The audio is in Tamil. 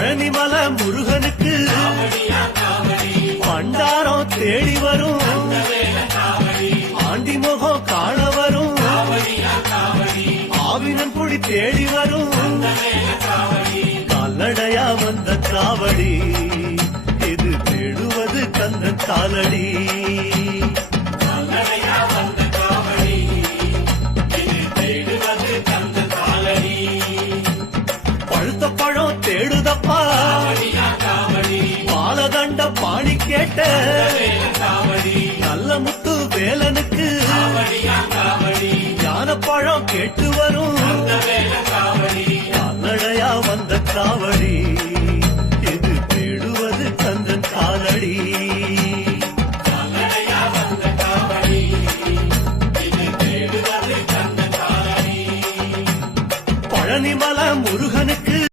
பழனிமலை முருகனுக்கு பண்டாரம் தேடி வரும் ஆண்டி முகம் காண வரும் ஆவினன் குடி தேடி வரும் கால்நடையா வந்த காவடி இது தேடுவது கந்த காலடி பழுத்த பழம் தேடுதப்பா பாலதண்ட பாணி கேட்ட நல்ல முத்து வேலனுக்கு ஞானப்பழம் கேட்டு வரும் கால்நடையா வந்த காவடி